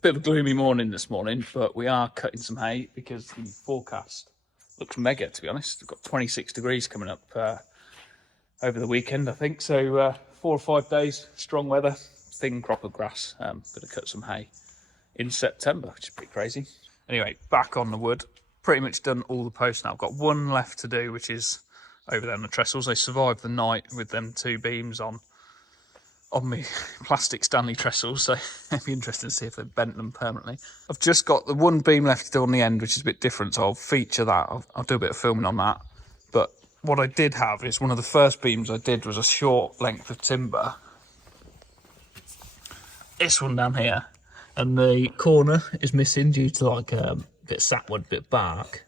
Bit of a gloomy morning this morning, but we are cutting some hay because the forecast looks mega, to be honest. We've got 26 degrees coming up over the weekend, I think. So 4 or 5 days, strong weather, thin crop of grass. Going to cut some hay in September, which is pretty crazy. Anyway, back on the wood. Pretty much done all the posts now. I've got one left to do, which is over there on the trestles. They survived the night with them 2 beams on me plastic Stanley trestles, so it'd be interesting to see if they've bent them permanently. I've just got the one beam left to do on the end, which is a bit different, so I'll feature that. I'll do a bit of filming on that. But what I did have is one of the first beams I did was a short length of timber. This one down here, and the corner is missing due to like a bit of sapwood, bit of bark,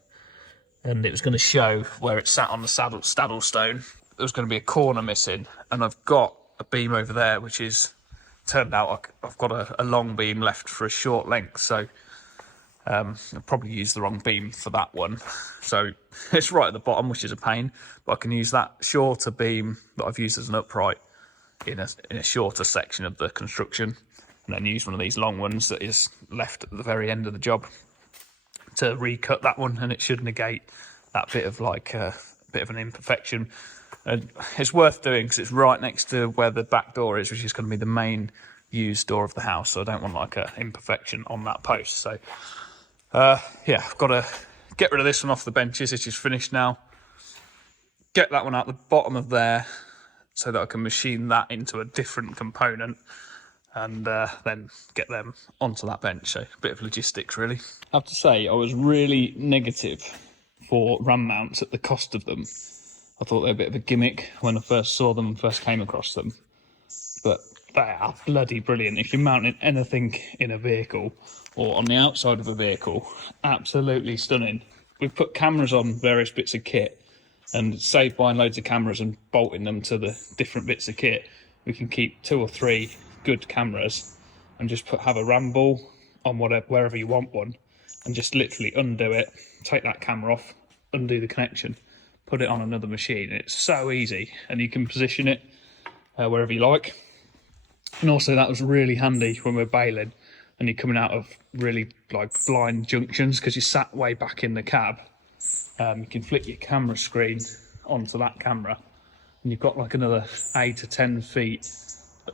and it was going to show where it sat on the saddle stone. There was going to be a corner missing, and I've got a beam over there, which is turned out I've got a long beam left for a short length, so I'll probably use the wrong beam for that one. So it's right at the bottom, which is a pain, but I can use that shorter beam that I've used as an upright in a shorter section of the construction, and then use one of these long ones that is left at the very end of the job to recut that one, and it should negate that bit of like a bit of an imperfection. And it's worth doing because it's right next to where the back door is, which is going to be the main used door of the house. So I don't want like an imperfection on that post. So yeah, I've got to get rid of this one off the benches. It's just finished now. Get that one out the bottom of there so that I can machine that into a different component, and then get them onto that bench. So a bit of logistics, really. I have to say, I was really negative for ram mounts at the cost of them. I thought they were a bit of a gimmick when I first saw them and first came across them. But they are bloody brilliant. If you're mounting anything in a vehicle or on the outside of a vehicle, absolutely stunning. We've put cameras on various bits of kit, and saved buying loads of cameras and bolting them to the different bits of kit. We can keep 2 or 3 good cameras and just have a ram ball on wherever you want one, and just literally undo it, take that camera off, undo the connection, put it on another machine. It's so easy, and you can position it wherever you like. And also that was really handy when we're baling and you're coming out of really like blind junctions because you sat way back in the cab. You can flick your camera screen onto that camera, and you've got like another 8 to 10 feet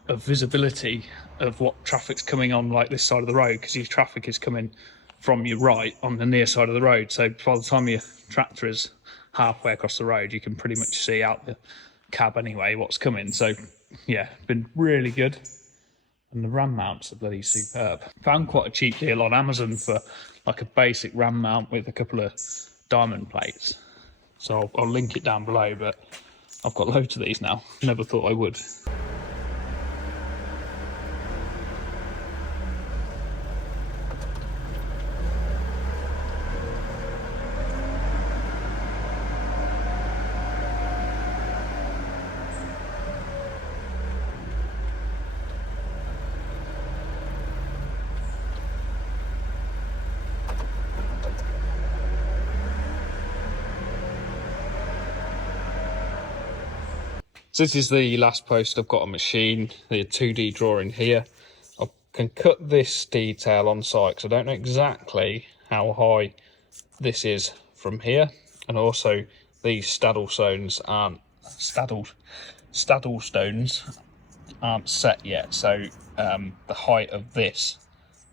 of visibility of what traffic's coming on like this side of the road, because your traffic is coming from your right on the near side of the road. So by the time your tractor is halfway across the road, you can pretty much see out the cab anyway what's coming. So yeah, been really good, and the ram mounts are bloody superb. Found quite a cheap deal on Amazon for like a basic ram mount with a couple of diamond plates, so I'll link it down below. But I've got loads of these now, never thought I would. So this is the last post I've got on machine, the 2D drawing here. I can cut this detail on site because I don't know exactly how high this is from here, and also these staddle stones aren't set yet, so the height of this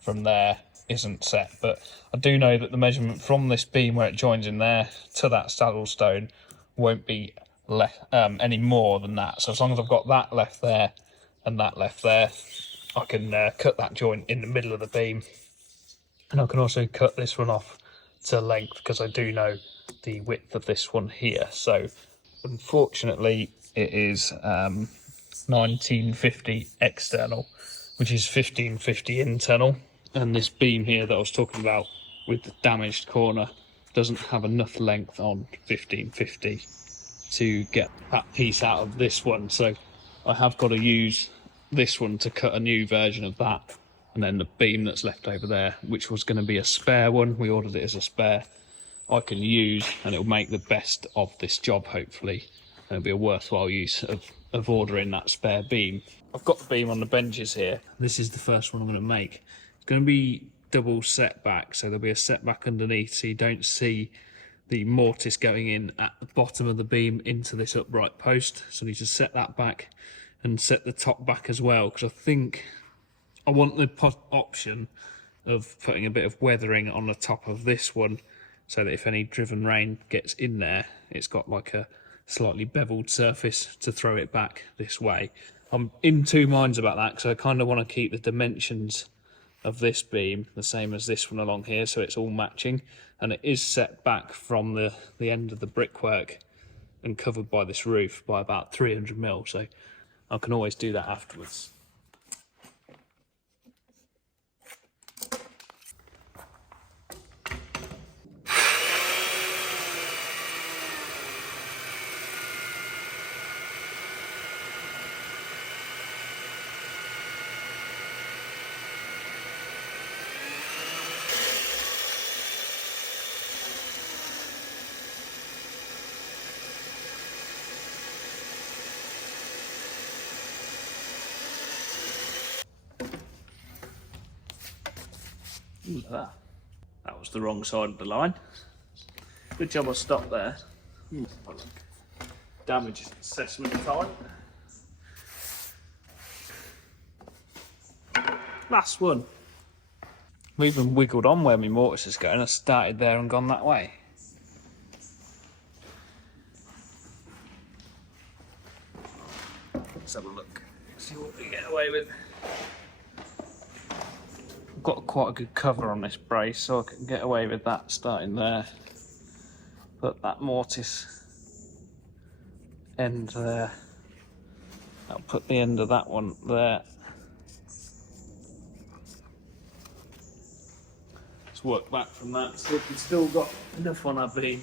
from there isn't set. But I do know that the measurement from this beam where it joins in there to that saddle stone won't be any more than that. So as long as I've got that left there and that left there, I can cut that joint in the middle of the beam, and I can also cut this one off to length because I do know the width of this one here. So unfortunately it is 1950 external, which is 1550 internal, and this beam here that I was talking about with the damaged corner doesn't have enough length on 1550 to get that piece out of this one. So I have got to use this one to cut a new version of that, and then the beam that's left over there, which was going to be a spare one, we ordered it as a spare, I can use, and it'll make the best of this job, hopefully. It'll be a worthwhile use of ordering that spare beam. I've got the beam on the benches here. This is the first one I'm going to make. It's going to be double setback, so there'll be a setback underneath, so you don't see the mortise going in at the bottom of the beam into this upright post. So I need to set that back and set the top back as well, because I think I want the option of putting a bit of weathering on the top of this one, so that if any driven rain gets in there, it's got like a slightly beveled surface to throw it back this way. I'm in two minds about that, because I kind of want to keep the dimensions of this beam the same as this one along here, so it's all matching, and it is set back from the end of the brickwork and covered by this roof by about 300mm, so I can always do that afterwards. Look at that. That was the wrong side of the line. Good job I stopped there. Damage assessment time. Last one. We even wiggled on where my mortise is going. I started there and gone that way. Let's have a look. See what we get away with. Got quite a good cover on this brace, so I can get away with that starting there. Put that mortise end there. I'll put the end of that one there. Let's work back from that so we've still got enough on our beam.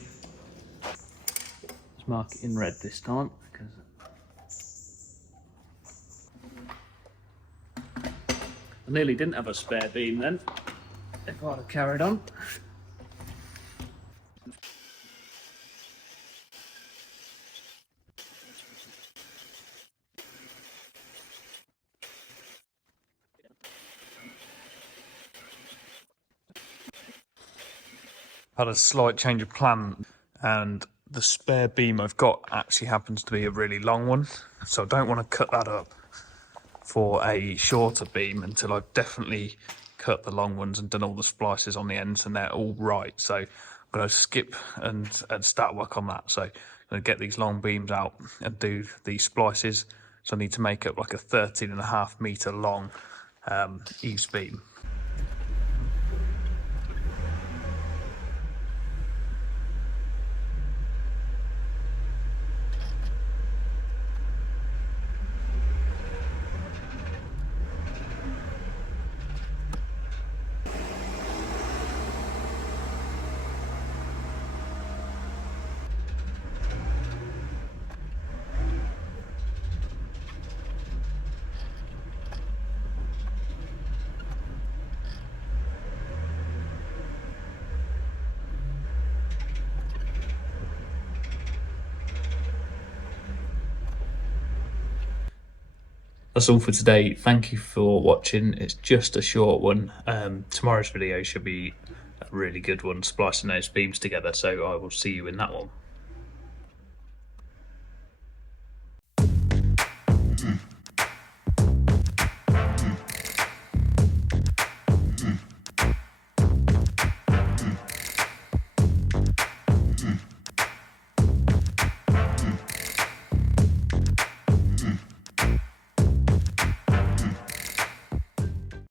Let's mark it in red this time, because I nearly didn't have a spare beam then, if I'd have carried on. Had a slight change of plan, and the spare beam I've got actually happens to be a really long one, so I don't want to cut that up for a shorter beam until I've definitely cut the long ones and done all the splices on the ends and they're all right. So I'm going to skip and start work on that. So I'm going to get these long beams out and do these splices. So I need to make up like a 13.5 metre long eaves beam. That's all for today. Thank you for watching. It's just a short one. Tomorrow's video should be a really good one, splicing those beams together, so I will see you in that one.